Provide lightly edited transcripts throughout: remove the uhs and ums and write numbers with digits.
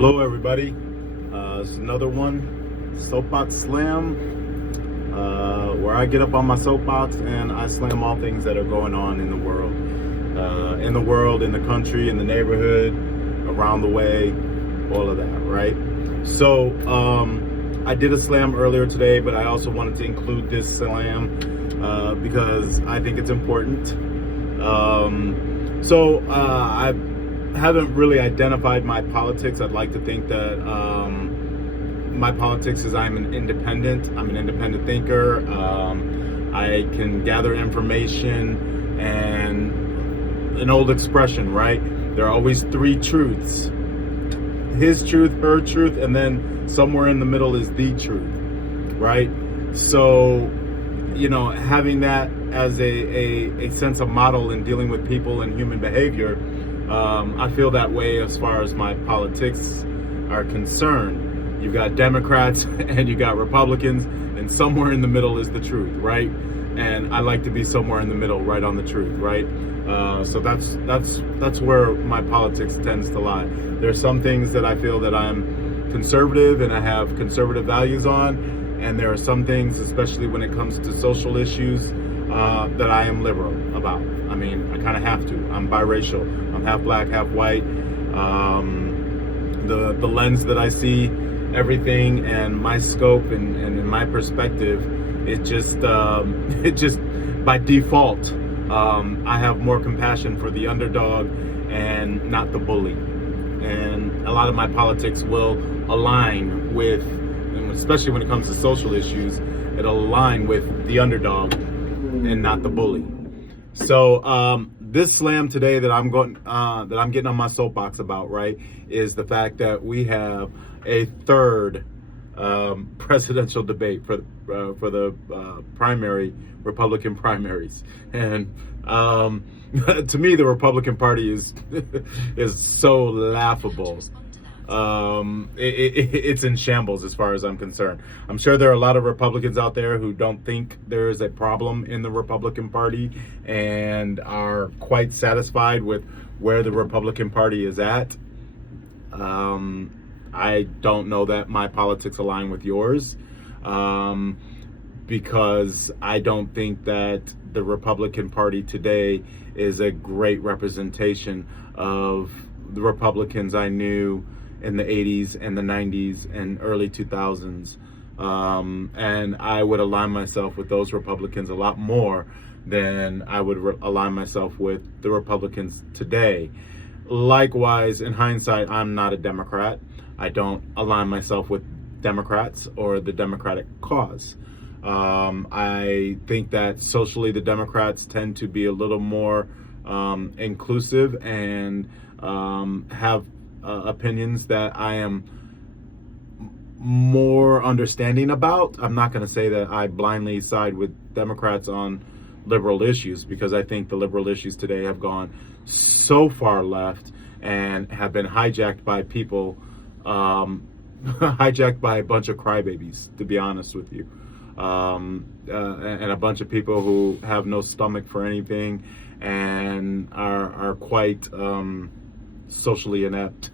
Hello, everybody. It's another one, Soapbox Slam, where I get up on my soapbox and I slam all things that are going on in the world, in the country, in the neighborhood, around the way, all of that, right? So, I did a slam earlier today, but I also wanted to include this slam because I think it's important. I haven't really identified my politics. I'd like to think that my politics is I'm an independent thinker. I can gather information, and an old expression, right? There are always three truths: his truth, her truth, and then somewhere in the middle is the truth, right? So, having that as a sense of model in dealing with people and human behavior, I feel that way as far as my politics are concerned. You've got Democrats and you got Republicans, and somewhere in the middle is the truth, right? And I like to be somewhere in the middle, right on the truth, right? So that's where my politics tends to lie. There's some things that I feel that I'm conservative and I have conservative values on, and there are some things, especially when it comes to social issues, that I am liberal about. I mean, I kind of have to. I'm biracial. I'm half black, half white. The lens that I see everything and my scope and my perspective, it just by default, I have more compassion for the underdog and not the bully. And a lot of my politics will align with, and especially when it comes to social issues, it'll align with the underdog and not the bully. So this slam today that I'm getting on my soapbox about, right, is the fact that we have a third presidential debate for the Republican primaries, and to me the Republican Party is so laughable. It's in shambles as far as I'm concerned. I'm sure there are a lot of Republicans out there who don't think there is a problem in the Republican Party and are quite satisfied with where the Republican Party is at. I don't know that my politics align with yours, because I don't think that the Republican Party today is a great representation of the Republicans I knew in the 80s and the 90s and early 2000s. And I would align myself with those Republicans a lot more than I would align myself with the Republicans today. Likewise, in hindsight, I'm not a Democrat. I don't align myself with Democrats or the Democratic cause. I think that socially the Democrats tend to be a little more inclusive and have opinions that I am more understanding about. I'm not going to say that I blindly side with Democrats on liberal issues, because I think the liberal issues today have gone so far left and have been hijacked by people, hijacked by a bunch of crybabies, to be honest with you, and a bunch of people who have no stomach for anything and are quite socially inept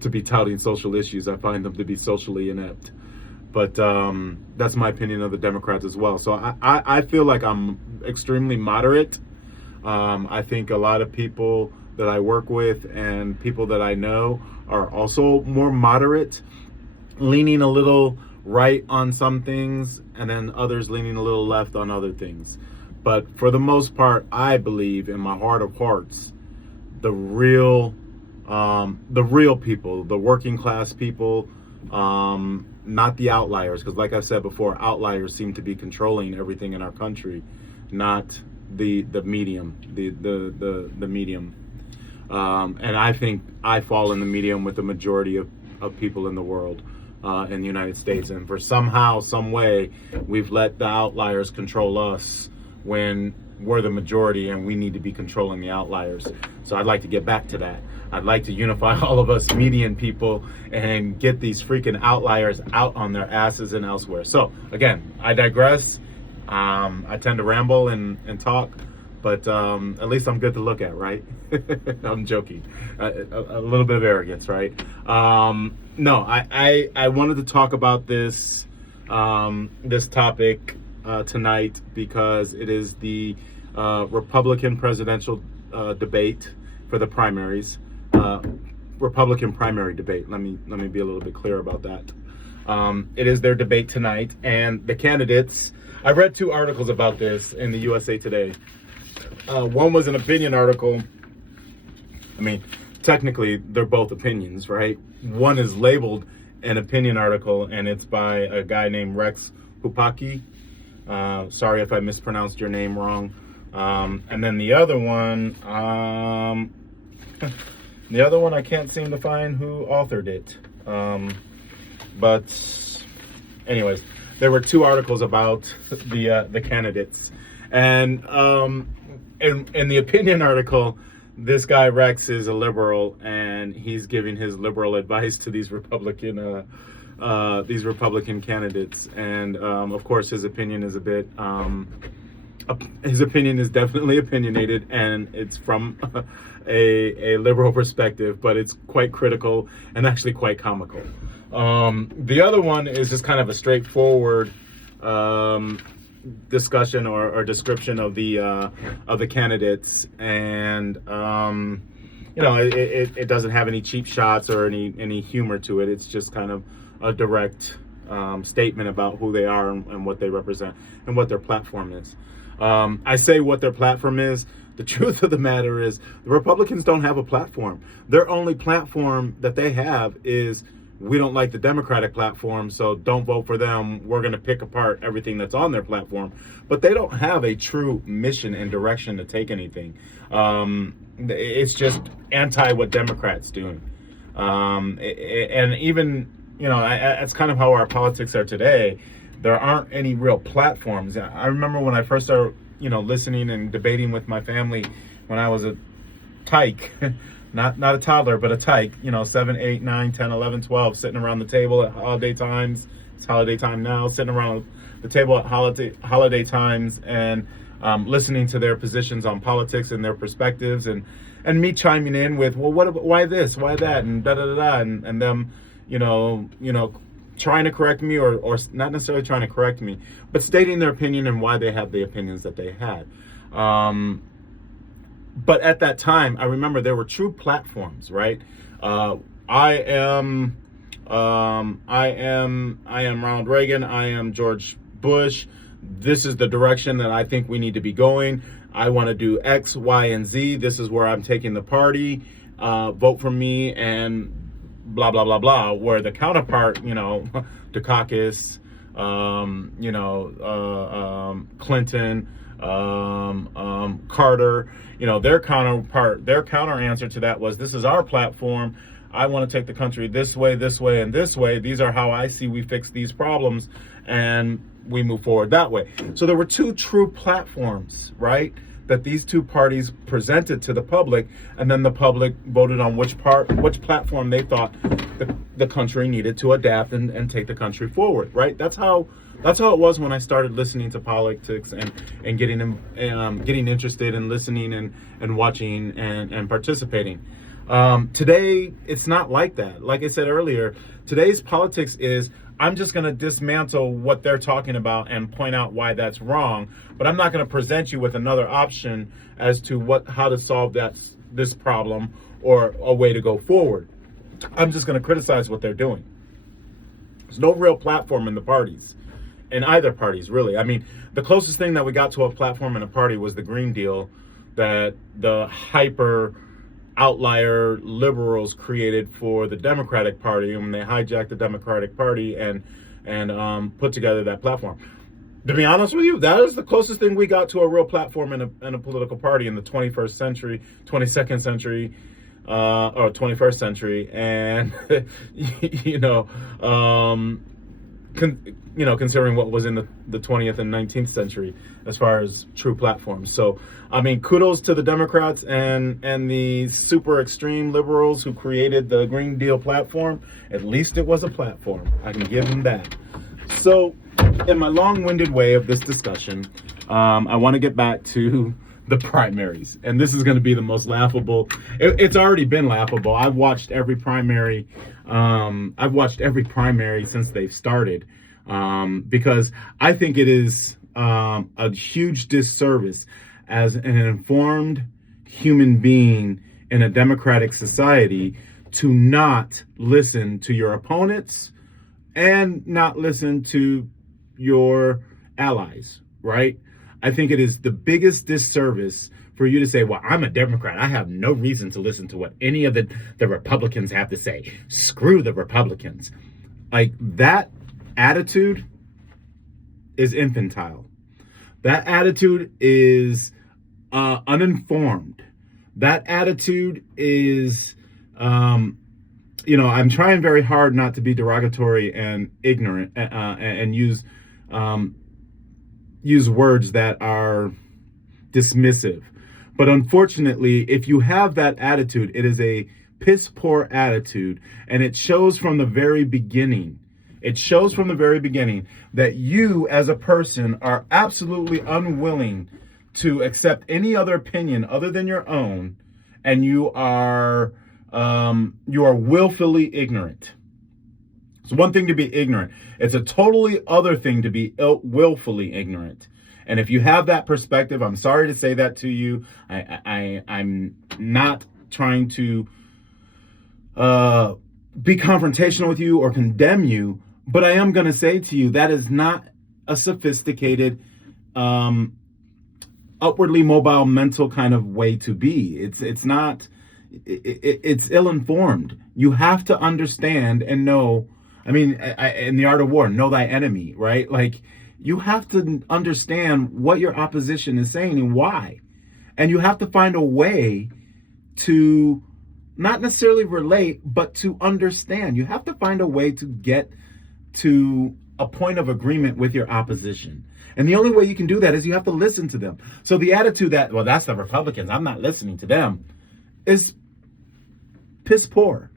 to be touting social issues. I find them to be socially inept. But that's my opinion of the Democrats as well. So I feel like I'm extremely moderate. I think a lot of people that I work with and people that I know are also more moderate, leaning a little right on some things and then others leaning a little left on other things. But for the most part, I believe in my heart of hearts, the real people, the working class people, not the outliers, because like I said before, outliers seem to be controlling everything in our country, not the medium, the medium. And I think I fall in the medium with the majority of people in the world, in the United States. And for somehow, some way, we've let the outliers control us when we're the majority and we need to be controlling the outliers. So I'd like to get back to that. I'd like to unify all of us median people and get these freaking outliers out on their asses and elsewhere. So again, I digress. I tend to ramble and talk. but at least I'm good to look at, right? I'm joking. A little bit of arrogance, right? No, I wanted to talk about this this topic tonight because it is the Republican presidential debate for the primaries. Republican primary debate. Let me be a little bit clear about that. It is their debate tonight, and the candidates. I read 2 articles about this in the USA Today. One was an opinion article. I mean, technically, they're both opinions, right? One is labeled an opinion article, and it's by a guy named Rex Hupaki. Sorry if I mispronounced your name wrong. And then the other one, I can't seem to find who authored it. But anyways, there were 2 articles about the candidates, and in the opinion article, this guy Rex is a liberal, and he's giving his liberal advice to these Republican candidates, and of course his opinion is definitely opinionated, and it's from a liberal perspective, but it's quite critical and actually quite comical. The other one is just kind of a straightforward discussion or description of the candidates, and it doesn't have any cheap shots or any humor to it. It's just kind of a direct statement about who they are and what they represent and what their platform is. I say what their platform is. The truth of the matter is the Republicans don't have a platform. Their only platform that they have is, we don't like the Democratic platform, so don't vote for them. We're going to pick apart everything that's on their platform. But they don't have a true mission and direction to take anything. It's just anti what Democrats doing. And even, that's kind of how our politics are today. There aren't any real platforms. I remember when I first started, listening and debating with my family when I was a tyke, not a toddler, but a tyke, 7, 8, 9, 10, 11, 12, sitting around the table at holiday times. It's holiday time now, sitting around the table at holiday times and listening to their positions on politics and their perspectives, and me chiming in with, well, why this, why that, and da da da da, and them, trying to correct me, or not necessarily trying to correct me, but stating their opinion and why they have the opinions that they had. But at that time, I remember there were true platforms, right? I am Ronald Reagan. I am George Bush. This is the direction that I think we need to be going. I want to do X, Y, and Z. This is where I'm taking the party. Vote for me, and blah, blah, blah, blah. Where the counterpart, Dukakis, Clinton, Carter, their counterpart, their counter answer to that was, this is our platform. I want to take the country this way, and this way. These are how I see we fix these problems, and we move forward that way. So there were 2 true platforms, right, that these 2 parties presented to the public, and then the public voted on which platform they thought the country needed to adapt and take the country forward, right? That's how it was when I started listening to politics and getting interested in listening and watching and participating. Today, it's not like that. Like I said earlier, today's politics is, I'm just going to dismantle what they're talking about and point out why that's wrong, but I'm not going to present you with another option as to how to solve this problem or a way to go forward. I'm just going to criticize what they're doing. There's no real platform in the parties, in either parties, really. I mean, the closest thing that we got to a platform in a party was the Green Deal that the hyper outlier liberals created for the Democratic Party, and they hijacked the Democratic Party and put together that platform. To be honest with you, that is the closest thing we got to a real platform in a political party in the 21st century, 22nd century, or 21st century, and considering what was in the 20th and 19th century as far as true platforms. So, I mean, kudos to the Democrats and the super extreme liberals who created the Green Deal platform. At least it was a platform. I can give them that. So, in my long-winded way of this discussion, I want to get back to the primaries. And this is going to be the most laughable. It's already been laughable. I've watched every primary. I've watched every primary since they've started, because I think it is a huge disservice as an informed human being in a democratic society to not listen to your opponents and not listen to your allies, right? I think it is the biggest disservice for you to say, well, I'm a Democrat. I have no reason to listen to what any of the Republicans have to say. Screw the Republicans. Like, that attitude is infantile. That attitude is uninformed. That attitude is, I'm trying very hard not to be derogatory and ignorant and use words that are dismissive. But unfortunately, if you have that attitude, it is a piss poor attitude, and it shows from the very beginning. It shows from the very beginning that you as a person are absolutely unwilling to accept any other opinion other than your own, and you are willfully ignorant. It's one thing to be ignorant. It's a totally other thing to be willfully ignorant. And if you have that perspective, I'm sorry to say that to you. I'm not trying to be confrontational with you or condemn you, but I am going to say to you that is not a sophisticated, upwardly mobile mental kind of way to be. It's not. It's ill-informed. You have to understand and know. I mean, in the art of war, know thy enemy, right? Like, you have to understand what your opposition is saying and why. And you have to find a way to not necessarily relate, but to understand. You have to find a way to get to a point of agreement with your opposition. And the only way you can do that is you have to listen to them. So the attitude that, well, that's the Republicans, I'm not listening to them, is piss poor.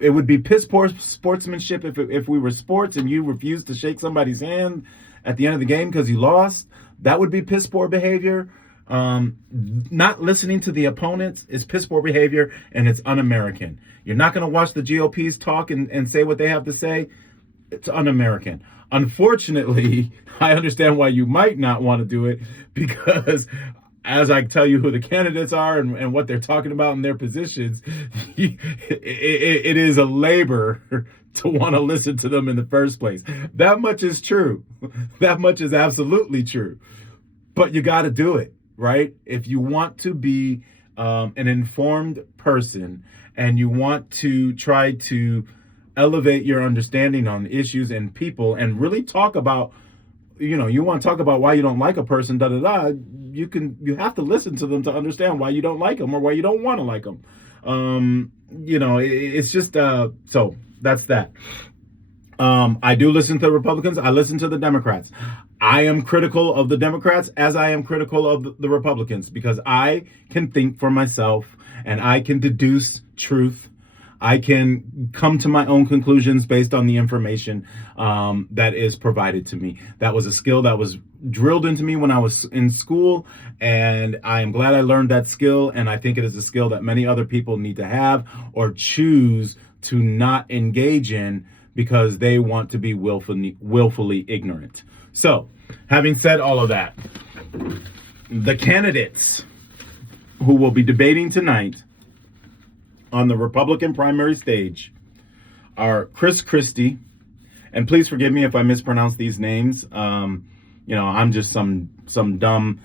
It would be piss poor sportsmanship if we were sports and you refused to shake somebody's hand at the end of the game because you lost. That would be piss poor behavior. Not listening to the opponents is piss poor behavior, and it's un-American. You're not going to watch the GOPs talk and say what they have to say. It's un-American. Unfortunately, I understand why you might not want to do it, because as I tell you who the candidates are and what they're talking about in their positions, it is a labor to want to listen to them in the first place. That much is true. That much is absolutely true. But you got to do it, right? If you want to be an informed person and you want to try to elevate your understanding on issues and people and really talk about, you want to talk about why you don't like a person, you have to listen to them to understand why you don't like them or why you don't want to like them. It's just, so that's that. I do listen to the Republicans. I listen to the Democrats. I am critical of the Democrats as I am critical of the Republicans, because I can think for myself and I can deduce truth. I can come to my own conclusions based on the information that is provided to me. That was a skill that was drilled into me when I was in school, and I am glad I learned that skill, and I think it is a skill that many other people need to have or choose to not engage in because they want to be willfully ignorant. So, having said all of that, the candidates who will be debating tonight on the Republican primary stage are Chris Christie, and please forgive me if I mispronounce these names. I'm just some dumb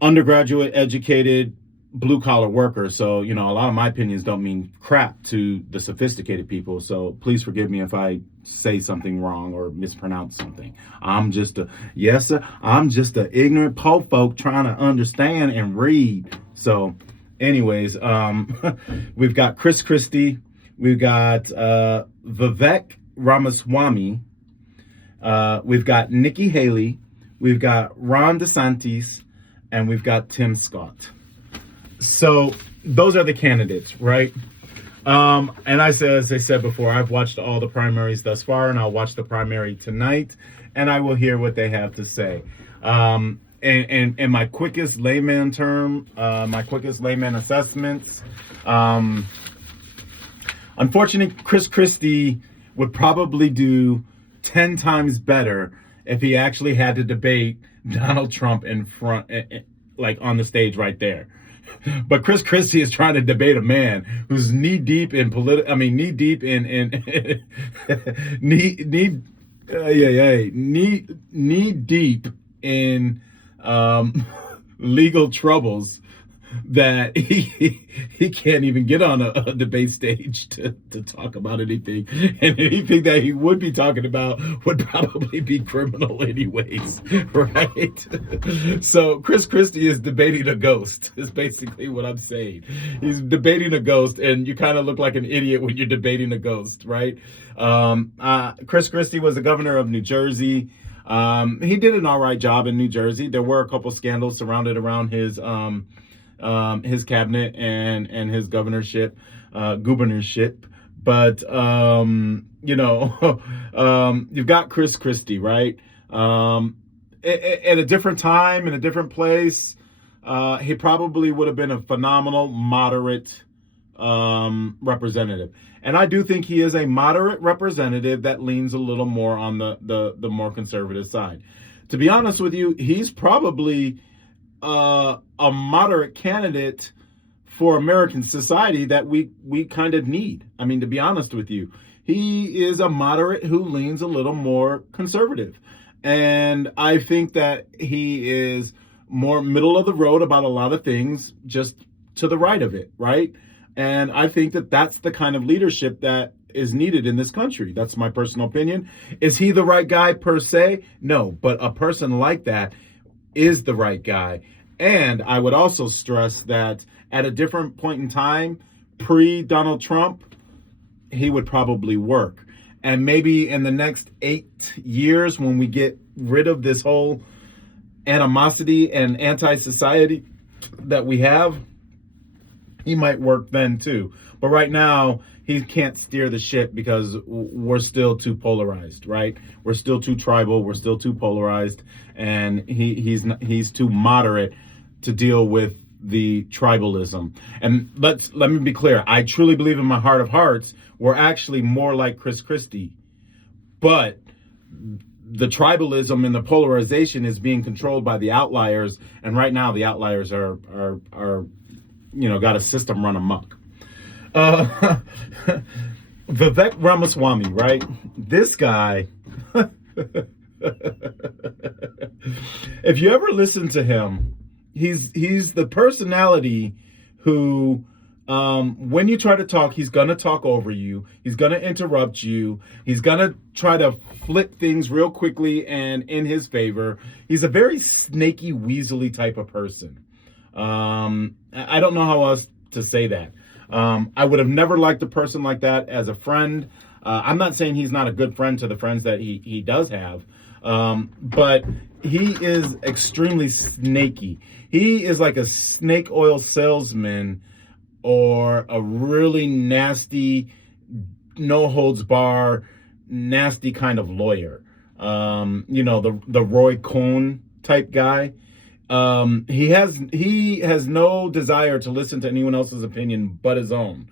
undergraduate educated blue collar worker, so a lot of my opinions don't mean crap to the sophisticated people. So please forgive me if I say something wrong or mispronounce something. I'm just a ignorant po folk trying to understand and read. So anyways, we've got Chris Christie, we've got Vivek Ramaswamy, we've got Nikki Haley, we've got Ron DeSantis, and we've got Tim Scott. So those are the candidates, right? And as I said before, I've watched all the primaries thus far, and I'll watch the primary tonight, and I will hear what they have to say. and my quickest layman term, my quickest layman assessments. Um, Unfortunately, Chris Christie would probably do 10 times better if he actually had to debate Donald Trump in front, like on the stage right there. But Chris Christie is trying to debate a man who's knee deep in knee deep in knee deep in legal troubles that he can't even get on a debate stage to talk about anything, and anything that he would be talking about would probably be criminal anyways, right? So Chris Christie is debating a ghost, is basically what I'm saying. He's debating a ghost, and you kind of look like an idiot when you're debating a ghost, right? Chris Christie was the governor of New Jersey. He did an all right job in New Jersey. There were a couple scandals surrounded around his cabinet and his gubernorship. But, you've got Chris Christie, right? At a different time, in a different place, he probably would have been a phenomenal, moderate representative. And I do think he is a moderate representative that leans a little more on the more conservative side. To be honest with you, he's probably a moderate candidate for American society that we kind of need. I mean, to be honest with you, he is a moderate who leans a little more conservative. And I think that he is more middle of the road about a lot of things, just to the right of it, right? And I think that that's the kind of leadership that is needed in this country. That's my personal opinion. Is he the right guy per se? No, but a person like that is the right guy. And I would also stress that at a different point in time, pre-Donald Trump, he would probably work. And maybe in the next 8 years, when we get rid of this whole animosity and anti-society that we have, he might work then too. But right now, he can't steer the ship because we're still too polarized, right? We're still too tribal. We're still too polarized. And he's too moderate to deal with the tribalism. And let me be clear. I truly believe in my heart of hearts, we're actually more like Chris Christie. But the tribalism and the polarization is being controlled by the outliers. And right now, the outliers are got a system run amok. Vivek Ramaswamy, right? This guy, if you ever listen to him, he's the personality who, when you try to talk, he's going to talk over you. He's going to interrupt you. He's going to try to flip things real quickly and in his favor. He's a very snaky, weaselly type of person. I don't know how else to say that. I would have never liked a person like that as a friend. I'm not saying he's not a good friend to the friends that he does have, but he is extremely snaky. He is like a snake oil salesman or a really nasty, no holds bar, nasty kind of lawyer. The Roy Cohn type guy. He has no desire to listen to anyone else's opinion but his own.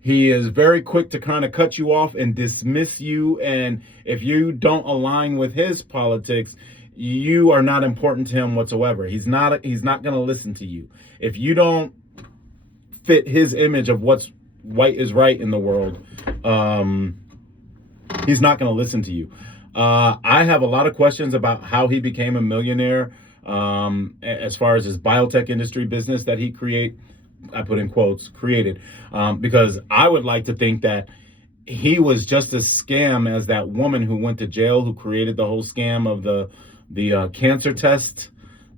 He is very quick to kind of cut you off and dismiss you. And if you don't align with his politics, you are not important to him whatsoever. He's not going to listen to you. If you don't fit his image of what's white is right in the world, he's not going to listen to you. I have a lot of questions about how he became a millionaire. As far as his biotech industry business that he I put in quotes, created, because I would like to think that he was just as scam as that woman who went to jail, who created the whole scam of the cancer test,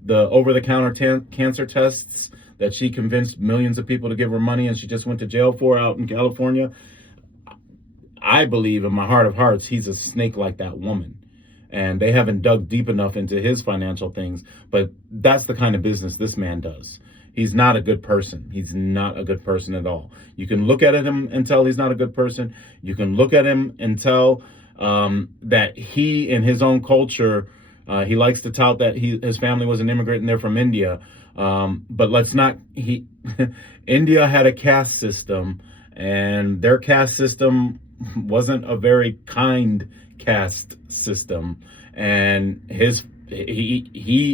the over-the-counter cancer tests that she convinced millions of people to give her money and she just went to jail for out in California. I believe in my heart of hearts, he's a snake like that woman. And they haven't dug deep enough into his financial things, but that's the kind of business this man does. He's not a good person. He's not a good person at all. You can look at him and tell he's not a good person. You can look at him and tell that he, in his own culture, He likes to tout that his family was an immigrant and they're from India. But let's not, India had a caste system, and their caste system wasn't a very kind caste system. And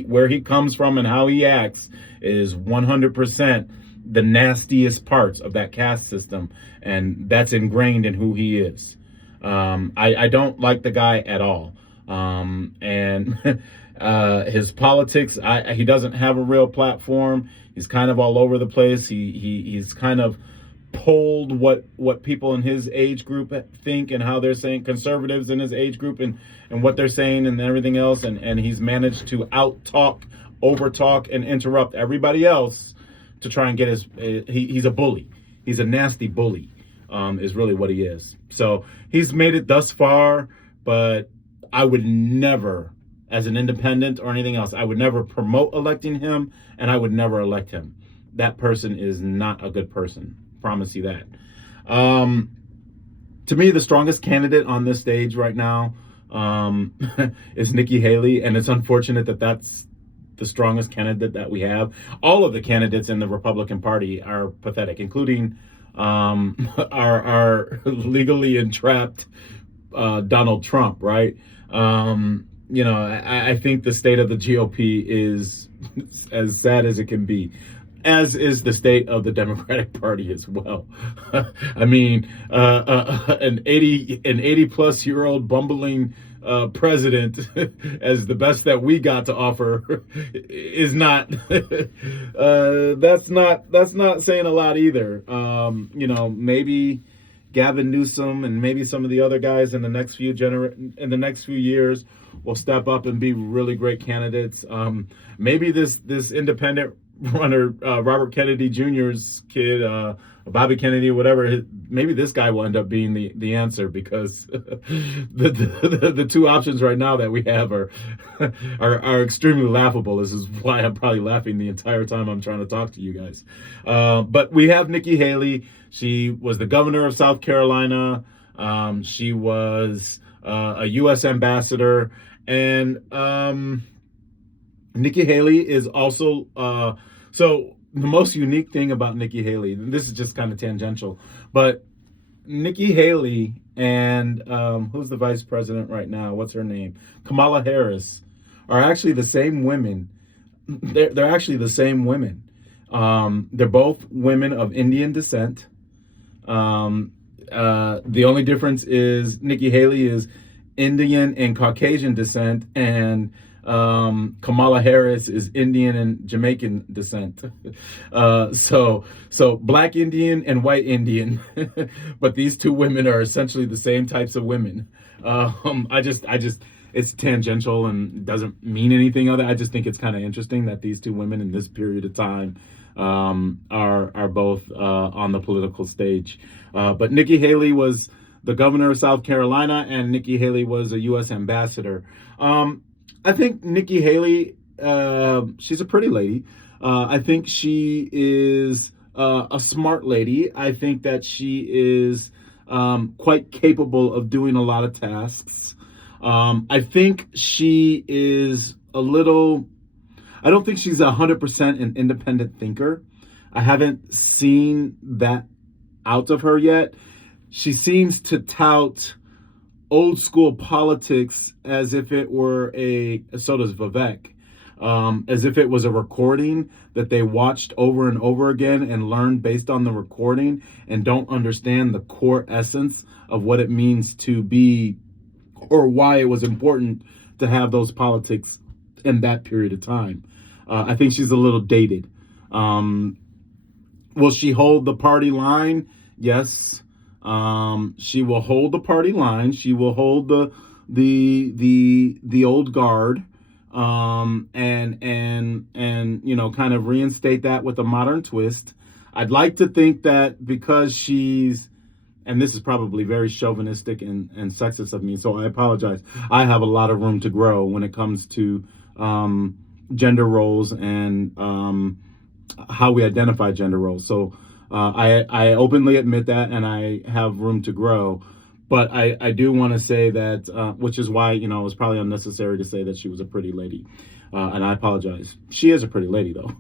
where he comes from and how he acts is 100% the nastiest parts of that caste system, and that's ingrained in who he is. I don't like the guy at all. And his politics, he doesn't have a real platform. He's kind of all over the place. He's kind of pulled what people in his age group think and how they're saying, conservatives in his age group, and what they're saying and everything else, and he's managed to out talk, over talk, and interrupt everybody else to try and get he's a bully. He's a nasty bully, is really what he is. So he's made it thus far, but I would never, as an independent or anything else, I would never promote electing him, and I would never elect him. That person is not a good person. Promise you that. To me, the strongest candidate on this stage right now is Nikki Haley, and it's unfortunate that that's the strongest candidate that we have. All of the candidates in the Republican Party are pathetic, including our legally entrapped Donald Trump, right? I think the state of the GOP is as sad as it can be, as is the state of the Democratic Party as well. I mean, an 80 plus year old bumbling president as the best that we got to offer is not that's not saying a lot either. Maybe Gavin Newsom and maybe some of the other guys in the next few years will step up and be really great candidates. Maybe this independent runner, Robert Kennedy Jr.'s kid, Bobby Kennedy, whatever, maybe this guy will end up being the answer, because the two options right now that we have are extremely laughable. This is why I'm probably laughing the entire time I'm trying to talk to you guys. But we have Nikki Haley. She was the governor of South Carolina. She was a U.S. ambassador, and Nikki Haley is also so the most unique thing about Nikki Haley, and this is just kind of tangential, but Nikki Haley and who's the vice president right now? What's her name? Kamala Harris are actually the same women. They're actually the same women. They're both women of Indian descent. The only difference is Nikki Haley is Indian and Caucasian descent, and Kamala Harris is Indian and Jamaican descent. So black Indian and white Indian, but these two women are essentially the same types of women. It's tangential and doesn't mean anything other. I just think it's kind of interesting that these two women in this period of time are both on the political stage. But Nikki Haley was the governor of South Carolina, and Nikki Haley was a U.S. ambassador. I think Nikki Haley, she's a pretty lady. I think she is a smart lady. I think that she is quite capable of doing a lot of tasks. I think she is I don't think she's 100% an independent thinker. I haven't seen that out of her yet. She seems to tout old school politics as if it were so does Vivek, as if it was a recording that they watched over and over again and learned based on the recording, and don't understand the core essence of what it means to be, or why it was important to have those politics in that period of time. I think she's a little dated. Will she hold the party line? Yes. She will hold the party line. She will hold the old guard, and kind of reinstate that with a modern twist. I'd like to think that because she's, and this is probably very chauvinistic and sexist of me, so I apologize. I have a lot of room to grow when it comes to gender roles and how we identify gender roles. So I openly admit that, and I have room to grow. But I do want to say that, which is why, it was probably unnecessary to say that she was a pretty lady. And I apologize. She is a pretty lady, though.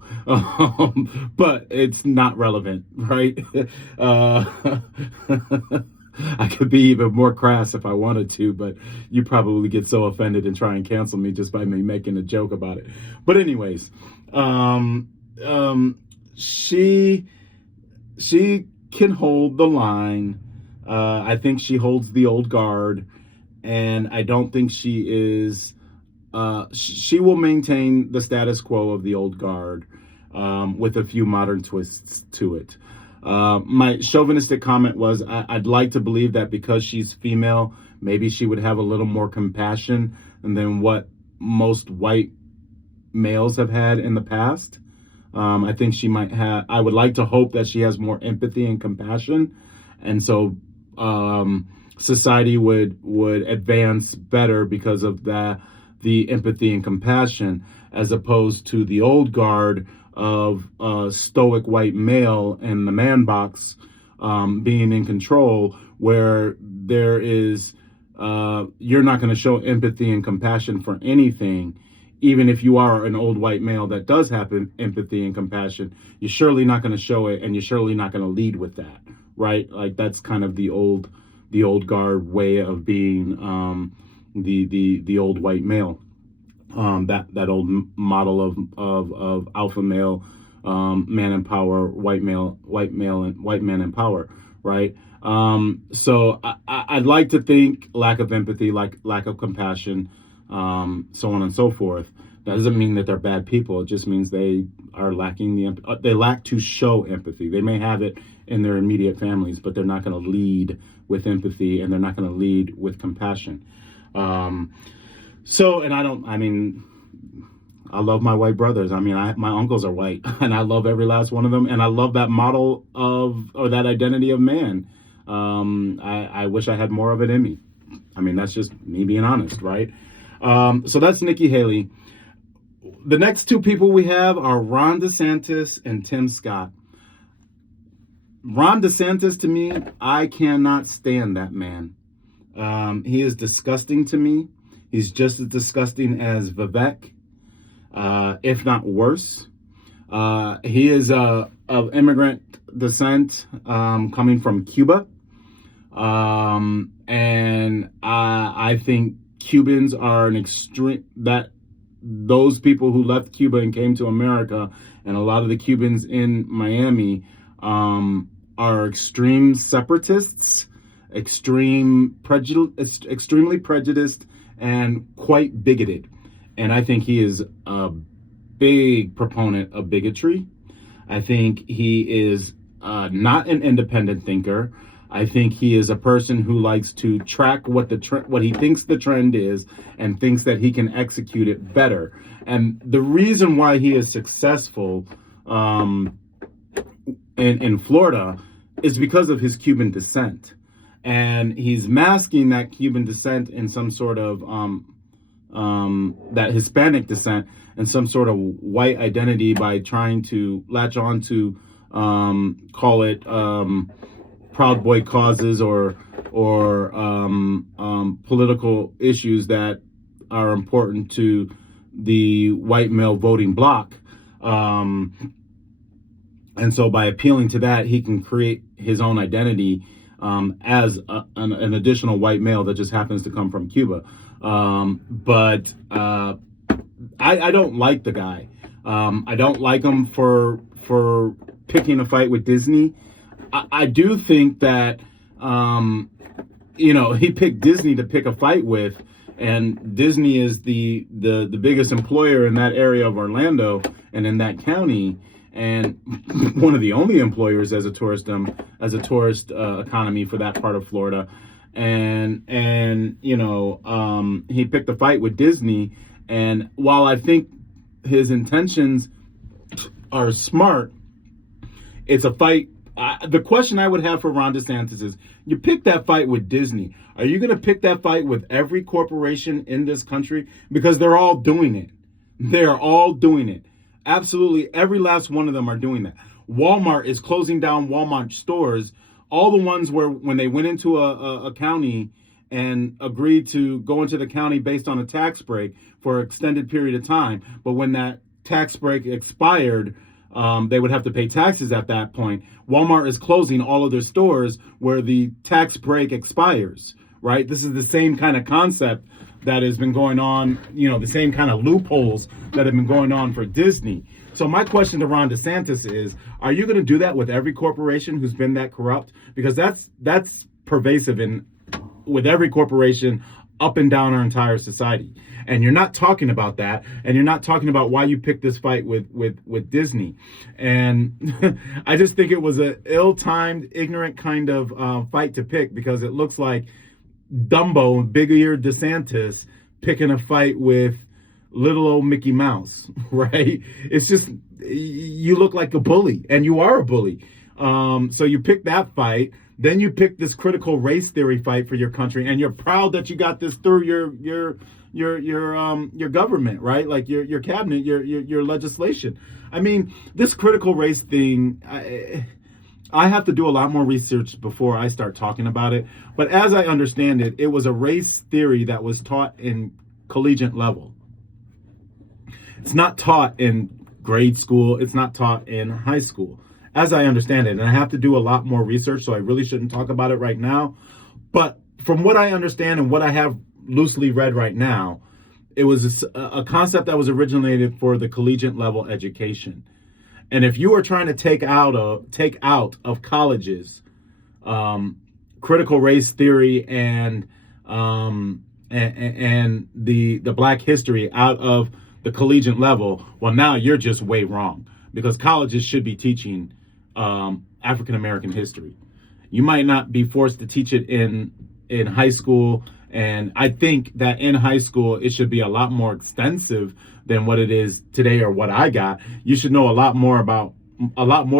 But it's not relevant, right? uh, I could be even more crass if I wanted to, but you probably get so offended and try and cancel me just by me making a joke about it. But anyways, um, um, she she can hold the line. I think she holds the old guard, and I don't think she is. She will maintain the status quo of the old guard, with a few modern twists to it. My chauvinistic comment was I'd like to believe that because she's female, maybe she would have a little more compassion than what most white males have had in the past. I think she might have, I would like to hope that she has more empathy and compassion. And so society would advance better because of the empathy and compassion, as opposed to the old guard of stoic white male in the man box, being in control, where there is, you're not going to show empathy and compassion for anything. Even if you are an old white male that does have empathy and compassion, you're surely not going to show it, and you're surely not going to lead with that, right? Like, that's kind of the old guard way of being, the old white male, that old model of alpha male, man in power, white male and white man in power, right? So I'd like to think lack of empathy, like lack of compassion, so on and so forth. That doesn't mean that they're bad people. It just means they are lacking they lack to show empathy. They may have it in their immediate families, but they're not going to lead with empathy, and they're not going to lead with compassion. And I love my white brothers. I mean, my uncles are white, and I love every last one of them. And I love that model or that identity of man. I wish I had more of it in me. I mean, that's just me being honest, right? So that's Nikki Haley. The next two people we have are Ron DeSantis and Tim Scott. Ron DeSantis, to me, I cannot stand that man. He is disgusting to me. He's just as disgusting as Vivek, if not worse. He is of immigrant descent, coming from Cuba. And I think Cubans are those people who left Cuba and came to America, and a lot of the Cubans in Miami, are extreme separatists, extremely prejudiced, and quite bigoted. And I think he is a big proponent of bigotry. I think he is not an independent thinker. I think he is a person who likes to track what he thinks the trend is, and thinks that he can execute it better. And the reason why he is successful in Florida is because of his Cuban descent. And he's masking that Cuban descent in some sort of that Hispanic descent and some sort of white identity by trying to latch on to call it Proud Boy causes or political issues that are important to the white male voting bloc. And so by appealing to that, he can create his own identity as an additional white male that just happens to come from Cuba. But I don't like the guy. I don't like him for picking a fight with Disney. I do think that, he picked Disney to pick a fight with, and Disney is the biggest employer in that area of Orlando and in that county, and one of the only employers as a tourist economy for that part of Florida. And he picked a fight with Disney. And while I think his intentions are smart, it's a fight. The question I would have for Ron DeSantis is, you pick that fight with Disney. Are you going to pick that fight with every corporation in this country? Because they're all doing it. They're all doing it. Absolutely every last one of them are doing that. Walmart is closing down Walmart stores all the ones where when they went into a county and agreed to go into the county based on a tax break for an extended period of time, but when that tax break expired, they would have to pay taxes at that point. Walmart is closing all of their stores where the tax break expires, right? This is the same kind of concept that has been going on, the same kind of loopholes that have been going on for Disney. So my question to Ron DeSantis is, are you going to do that with every corporation who's been that corrupt? Because that's pervasive with every corporation up and down our entire society. And you're not talking about that, and you're not talking about why you picked this fight with Disney. And I just think it was an ill-timed, ignorant kind of fight to pick, because it looks like Dumbo, big-eared DeSantis, picking a fight with little old Mickey Mouse, right? It's just, you look like a bully, and you are a bully. So you pick that fight, then you pick this critical race theory fight for your country, and you're proud that you got this through your government, right? Like your cabinet, your legislation. I mean, this critical race thing, I have to do a lot more research before I start talking about it. But as I understand it, it was a race theory that was taught in collegiate level. It's not taught in grade school. It's not taught in high school, as I understand it. And I have to do a lot more research, so I really shouldn't talk about it right now. But from what I understand and what I have loosely read right now, it was a concept that was originated for the collegiate level education. And if you are trying to take out of colleges critical race theory and the Black history out of the collegiate level, well, now you're just way wrong, because colleges should be teaching African American history. You might not be forced to teach it in high school, and I think that in high school it should be a lot more extensive than what it is today, or what I got. You should know a lot more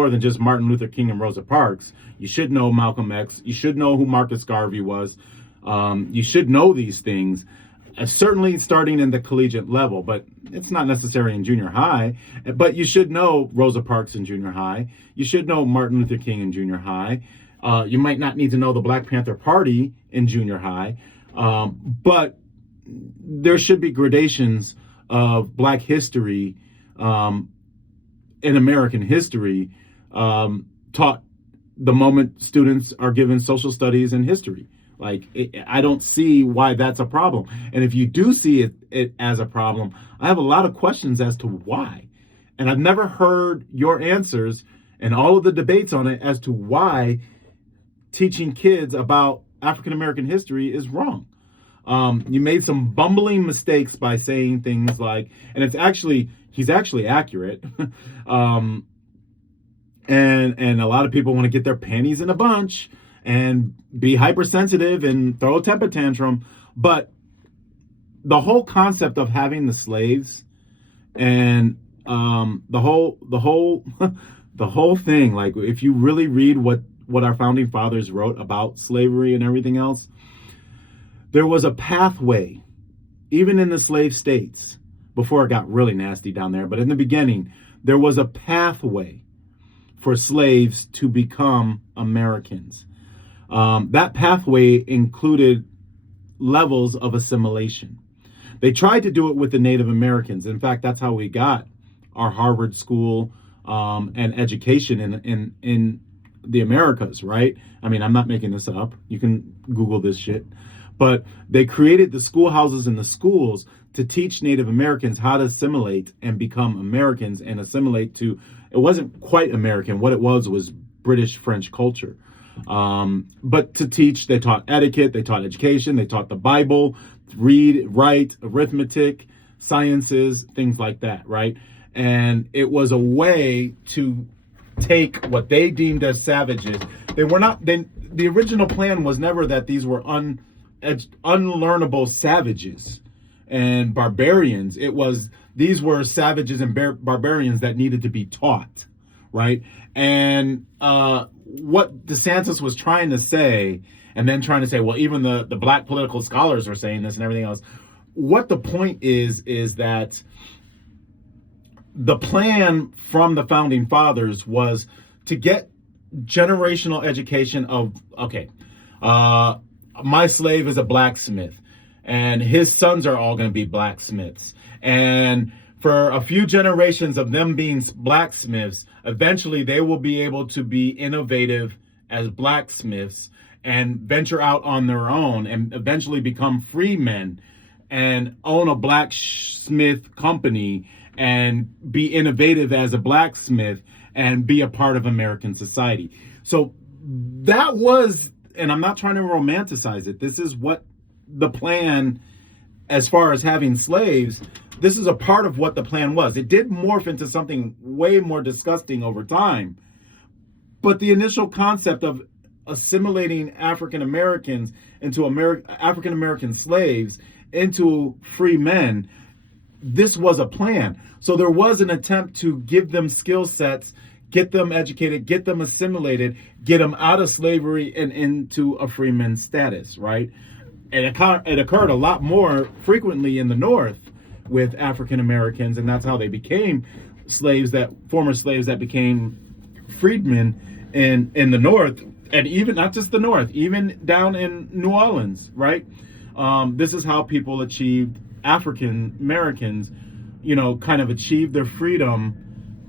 than just Martin Luther King and Rosa Parks. You should know Malcolm X. You should know who Marcus Garvey was. You should know these things. Certainly starting in the collegiate level, but it's not necessary in junior high. But you should know Rosa Parks in junior high. You should know Martin Luther King in junior high. You might not need to know the Black Panther Party in junior high, but there should be gradations of Black history in American history taught the moment students are given social studies and history. I don't see why that's a problem. And if you do see it as a problem, I have a lot of questions as to why. And I've never heard your answers and all of the debates on it as to why teaching kids about African American history is wrong. You made some bumbling mistakes by saying things like, and he's actually accurate. And a lot of people want to get their panties in a bunch and be hypersensitive and throw a temper tantrum. But the whole concept of having the slaves and the whole the whole thing, like if you really read what our founding fathers wrote about slavery and everything else, there was a pathway, even in the slave states, before it got really nasty down there. But in the beginning, there was a pathway for slaves to become Americans. That pathway included levels of assimilation. They tried to do it with the Native Americans. In fact, that's how we got our Harvard School and education in the Americas, right? I mean, I'm not making this up. You can Google this shit. But they created the schoolhouses and the schools to teach Native Americans how to assimilate and become Americans and assimilate to, it wasn't quite American. What it was British French culture. But to teach, they taught etiquette, they taught education, they taught the Bible, read, write, arithmetic, sciences, things like that, right? And it was a way to take what they deemed as savages. The original plan was never that these were unlearnable savages and barbarians. These were savages and barbarians that needed to be taught, right? And what DeSantis was trying to say, and then trying to say, well, even the Black political scholars were saying this and everything else. What the point is that the plan from the founding fathers was to get generational education of, okay, uh, my slave is a blacksmith, and his sons are all going to be blacksmiths. And for a few generations of them being blacksmiths, eventually they will be able to be innovative as blacksmiths and venture out on their own and eventually become free men and own a blacksmith company and be innovative as a blacksmith and be a part of American society. So that was, and I'm not trying to romanticize it, this is what the plan, as far as having slaves, this is a part of what the plan was. It did morph into something way more disgusting over time. But the initial concept of assimilating African Americans into African American slaves into free men, this was a plan. So there was an attempt to give them skill sets, get them educated, get them assimilated, get them out of slavery and into a freeman status, right? And it occurred a lot more frequently in the North with African Americans, and that's how they became former slaves that became freedmen in the North, and even not just the North, even down in New Orleans, right? This is how people achieved, African Americans, kind of achieved their freedom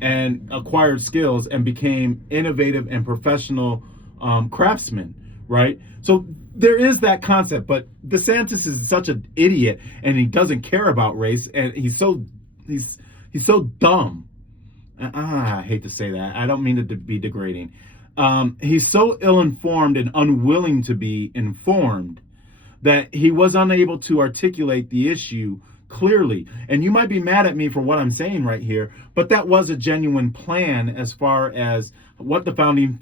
and acquired skills and became innovative and professional craftsmen, right? So there is that concept, but DeSantis is such an idiot, and he doesn't care about race, and he's so dumb. I hate to say that. I don't mean it to be degrading. He's so ill-informed and unwilling to be informed that he was unable to articulate the issue clearly. And you might be mad at me for what I'm saying right here, but that was a genuine plan as far as what the founding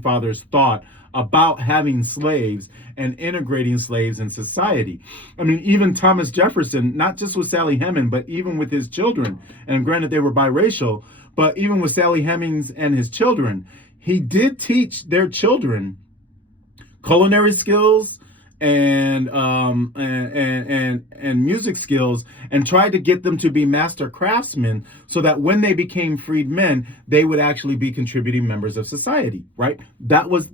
fathers thought about having slaves and integrating slaves in society. I mean, even Thomas Jefferson, not just with Sally Hemings, but even with his children, and granted they were biracial, but even with Sally Hemings and his children, he did teach their children culinary skills and music skills, and tried to get them to be master craftsmen so that when they became freed men, they would actually be contributing members of society, right? That was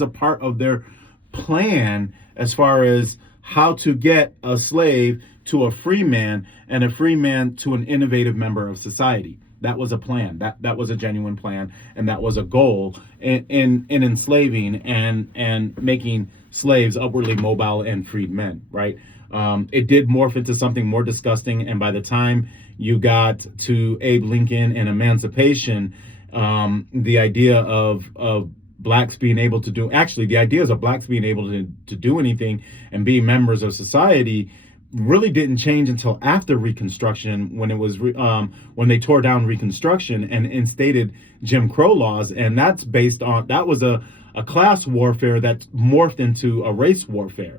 a part of their plan as far as how to get a slave to a free man and a free man to an innovative member of society. That was a plan. That was a genuine plan, and that was a goal in enslaving and making slaves upwardly mobile and freed men, right? It did morph into something more disgusting, and by the time you got to Abe Lincoln and emancipation, the idea of blacks being able to do, actually the ideas of blacks being able to do anything and be members of society really didn't change until after Reconstruction, when it was when they tore down Reconstruction and instated Jim Crow laws, and that was a class warfare that morphed into a race warfare,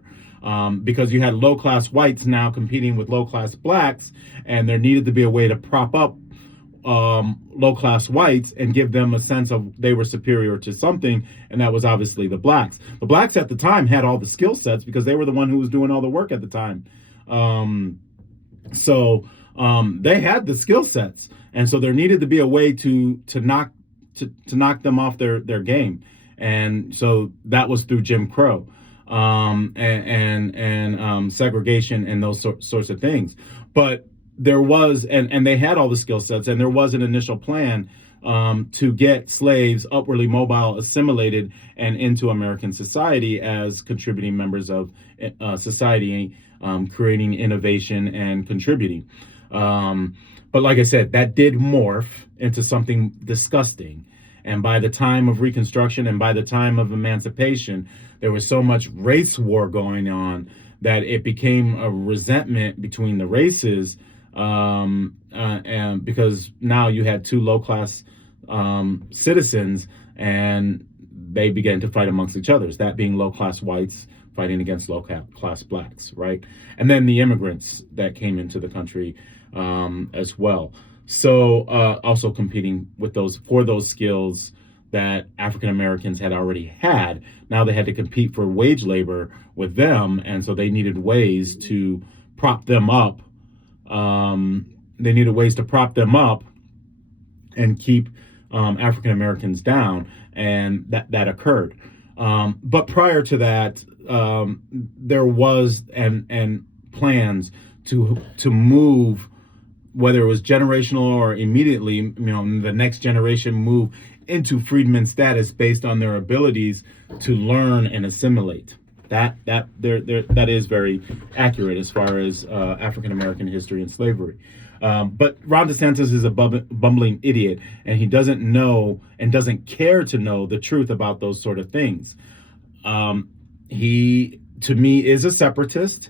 because you had low-class whites now competing with low-class blacks, and there needed to be a way to prop up low-class whites and give them a sense of they were superior to something, and that was obviously the blacks. The blacks at the time had all the skill sets because they were the one who was doing all the work at the time. They had the skill sets, and so there needed to be a way to knock them off their game, and so that was through Jim Crow, and segregation and those sorts of things. But there was, and they had all the skill sets, and there was an initial plan to get slaves upwardly mobile, assimilated, and into American society as contributing members of society, creating innovation and contributing. But like I said, that did morph into something disgusting. And by the time of Reconstruction and by the time of emancipation, there was so much race war going on that it became a resentment between the races, and because now you had two low-class citizens, and they began to fight amongst each other, that being low-class whites fighting against low-class blacks, right? And then the immigrants that came into the country as well. So also competing with for those skills that African Americans had already had. Now they had to compete for wage labor with them, and so they needed ways to prop them up. They needed ways to prop them up and keep African Americans down. and that occurred. But prior to that, there was and plans to move, whether it was generational or immediately, the next generation move into freedman status based on their abilities to learn and assimilate. That is very accurate as far as African American history and slavery. But Ron DeSantis is a bumbling idiot, and he doesn't know and doesn't care to know the truth about those sort of things. He, to me, is a separatist.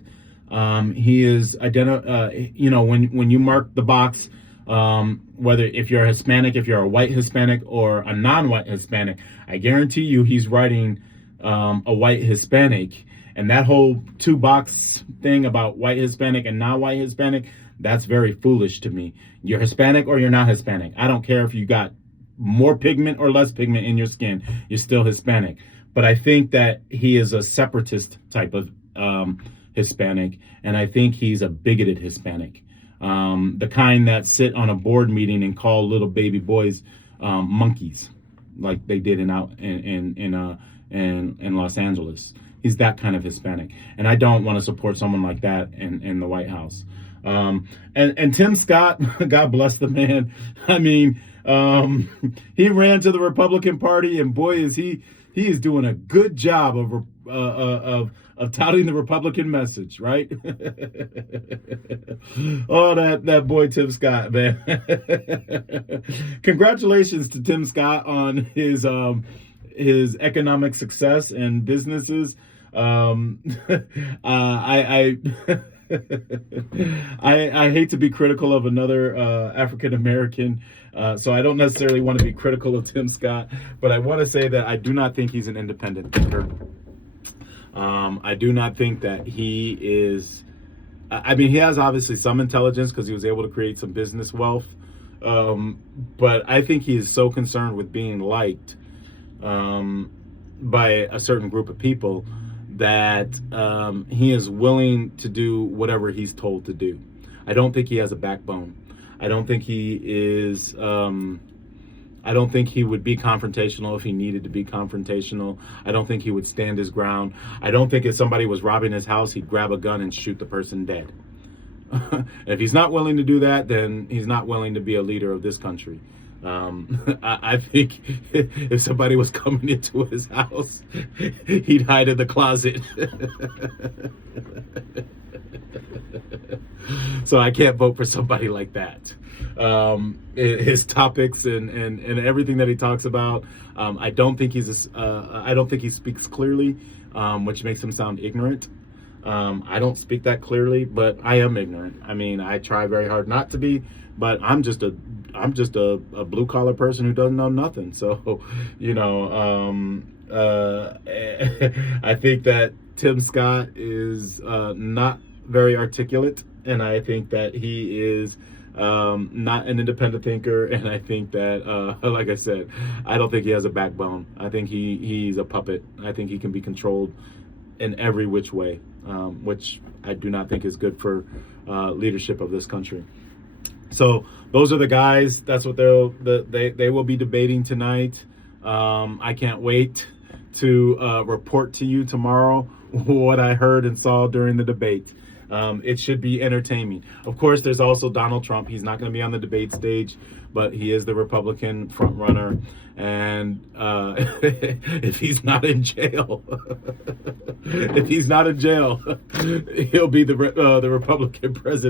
He is when you mark the box, whether if you're Hispanic, if you're a white Hispanic or a non-white Hispanic, I guarantee you he's writing a white Hispanic. And that whole two-box thing about white Hispanic and non-white Hispanic, that's very foolish to me. You're Hispanic or you're not Hispanic. I don't care if you got more pigment or less pigment in your skin. You're still Hispanic. But I think that he is a separatist type of Hispanic, and I think he's a bigoted Hispanic. The kind that sit on a board meeting and call little baby boys monkeys, like they did in Los Angeles. He's that kind of Hispanic, and I don't want to support someone like that in the White House. And Tim Scott, God bless the man. I mean, he ran to the Republican Party, and boy, is he is doing a good job of touting the Republican message, right? Oh, that boy Tim Scott, man. Congratulations to Tim Scott on his economic success and businesses. I hate to be critical of another African American, so I don't necessarily want to be critical of Tim Scott, but I want to say that I do not think he's an independent thinker. I do not think that he is. I mean, he has obviously some intelligence because he was able to create some business wealth, but I think he is so concerned with being liked by a certain group of people that he is willing to do whatever he's told to do. I don't think he has a backbone. I don't think he is. I don't think he would be confrontational if he needed to be confrontational. I don't think he would stand his ground. I don't think if somebody was robbing his house, he'd grab a gun and shoot the person dead. If he's not willing to do that, then he's not willing to be a leader of this country. I think if somebody was coming into his house, he'd hide in the closet. So I can't vote for somebody like that. His topics and everything that he talks about, I don't think I don't think he speaks clearly, which makes him sound ignorant. I don't speak that clearly, but I am ignorant. I mean, I try very hard not to be, but I'm just a blue collar person who doesn't know nothing. So, I think that Tim Scott is not very articulate, and I think that he is not an independent thinker, and I think that, like I said, I don't think he has a backbone. I think he's a puppet. I think he can be controlled in every which way, which I do not think is good for leadership of this country. So those are the guys. That's what they will be debating tonight. I can't wait to report to you tomorrow what I heard and saw during the debate. It should be entertaining. Of course, there's also Donald Trump. He's not going to be on the debate stage, but he is the Republican front runner. And if he's not in jail, he'll be the Republican president.